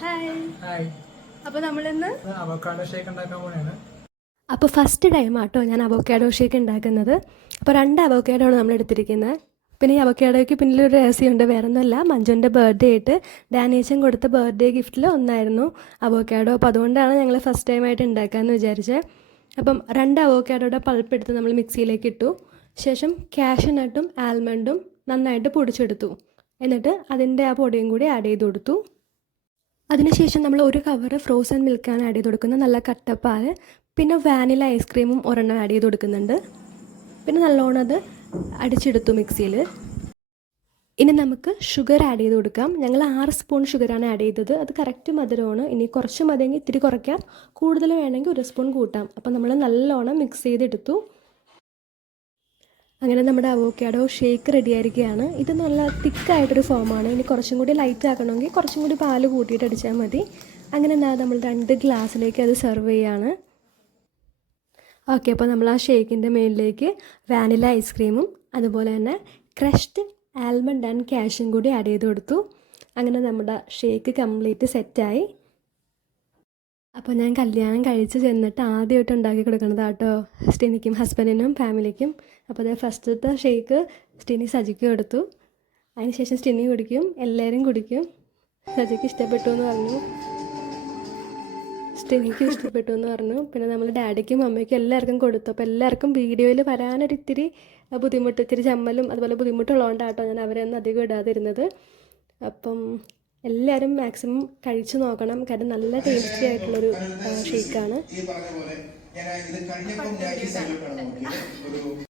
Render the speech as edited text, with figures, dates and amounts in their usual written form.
Hi. Hi. അപ്പോൾ നമ്മളിന്ന് avocado shake ഉണ്ടാക്കാൻ പോണെയാണ്. അപ്പോൾ ഫസ്റ്റ് ടൈം ആട്ടോ ഞാൻ അവോക്കാഡോ ഷേക്ക് ഉണ്ടാക്കുന്നത്. അപ്പോൾ 2 അവോക്കാഡോ ആണ് നമ്മൾ എടുത്തിരിക്കുന്നത്. പിന്നെ ഈ അവോക്കാഡോയ്ക്ക് പിന്നിലൊരു രഹസ്യമുണ്ട്. വേറെ ഒന്നുമല്ല, മഞ്ജുവിൻ്റെ ബർത്ത്ഡേ ആയിട്ട് ഡാനിയേച്ചൻ കൊടുത്ത ബർത്ത്ഡേ ഗിഫ്റ്റിൽ ഒന്നായിരുന്നു അവോക്കാഡോ. അപ്പോൾ അതുകൊണ്ടാണ് ഞങ്ങൾ ഫസ്റ്റ് ടൈമായിട്ട് ഉണ്ടാക്കാമെന്ന് വിചാരിച്ചത്. അപ്പം 2 അവോക്കാഡോയുടെ പൾപ്പ് എടുത്ത് നമ്മൾ മിക്സിയിലേക്ക് ഇട്ടു. ശേഷം കാഷ്യൂനട്ടും ആൽമണ്ടും നന്നായിട്ട് പൊടിച്ചെടുത്തു. എന്നിട്ട് അതിൻ്റെ ആ പൊടിയും കൂടി ആഡ് ചെയ്ത് കൊടുത്തു. അതിനുശേഷം നമ്മൾ 1 കവറ് ഫ്രോസൺ മിൽക്കാണ് ആഡ് ചെയ്ത് കൊടുക്കുന്നത്, നല്ല കട്ടപ്പാൽ. പിന്നെ വാനില ഐസ്ക്രീമും ഒരെണ്ണം ആഡ് ചെയ്ത് കൊടുക്കുന്നുണ്ട്. പിന്നെ നല്ലോണം അത് അടിച്ചെടുത്തു മിക്സിയിൽ. ഇനി നമുക്ക് ഷുഗർ ആഡ് ചെയ്ത് കൊടുക്കാം. ഞങ്ങൾ 6 സ്പൂൺ ഷുഗറാണ് ആഡ് ചെയ്തത്. അത് കറക്റ്റ് മധുരമാണ്. ഇനി കുറച്ച് മതിയെങ്കിൽ ഇത്തിരി കുറയ്ക്കാം, കൂടുതൽ വേണമെങ്കിൽ 1 സ്പൂൺ കൂട്ടാം. അപ്പോൾ നമ്മൾ നല്ലോണം മിക്സ് ചെയ്തെടുത്തു. അങ്ങനെ നമ്മുടെ അവോക്കാഡോ ഷേക്ക് റെഡി ആയിരിക്കുകയാണ്. ഇത് നല്ല തിക്കായിട്ടൊരു ഫോമാണ്. ഇനി കുറച്ചും കൂടി ലൈറ്റ് ആക്കണമെങ്കിൽ കുറച്ചും കൂടി പാല് കൂട്ടിയിട്ട് അടിച്ചാൽ മതി. അങ്ങനെ നമ്മൾ 2 ഗ്ലാസ്സിലേക്ക് അത് സെർവ് ചെയ്യുകയാണ്. ഓക്കെ, അപ്പോൾ നമ്മൾ ആ ഷേക്കിൻ്റെ മേലിലേക്ക് വാനില ഐസ്ക്രീമും അതുപോലെ തന്നെ ക്രഷ്ഡ് ആൽമണ്ട് ആൻഡ് കാഷ്യും കൂടി ആഡ് ചെയ്ത് കൊടുത്തു. അങ്ങനെ നമ്മുടെ ഷേക്ക് കംപ്ലീറ്റ് സെറ്റായി. അപ്പോൾ ഞാൻ കല്യാണം കഴിച്ച് ചെന്നിട്ട് ആദ്യമായിട്ട് ഉണ്ടാക്കി കൊടുക്കുന്നത് കേട്ടോ സ്റ്റിനിക്കും ഹസ്ബൻഡിനും ഫാമിലിക്കും. അപ്പോൾ അത് ഫസ്റ്റത്തെ ഷേക്ക് സ്റ്റിനി സജിക്ക് കൊടുത്തു. അതിനുശേഷം സ്റ്റിനി കുടിക്കും, എല്ലാവരും കുടിക്കും. സജിക്ക് ഇഷ്ടപ്പെട്ടു എന്ന് പറഞ്ഞു, സ്റ്റിനിക്കും ഇഷ്ടപ്പെട്ടു എന്ന് പറഞ്ഞു. പിന്നെ നമ്മൾ ഡാഡിക്കും അമ്മയ്ക്കും എല്ലാവർക്കും കൊടുത്തു. അപ്പോൾ എല്ലാവർക്കും വീഡിയോയിൽ വരാനൊരിത്തിരി ബുദ്ധിമുട്ട്, ഇത്തിരി ചമ്മലും അതുപോലെ ബുദ്ധിമുട്ടുള്ളതുകൊണ്ടാട്ടോ ഞാൻ അവരെയൊന്നും അധികം ഇടാതിരുന്നത്. അപ്പം എല്ലാവരും മാക്സിമം കഴിച്ചു നോക്കണം, കാരണം നല്ല ടേസ്റ്റി ആയിട്ടുള്ളൊരു ഷേക്കാണ്.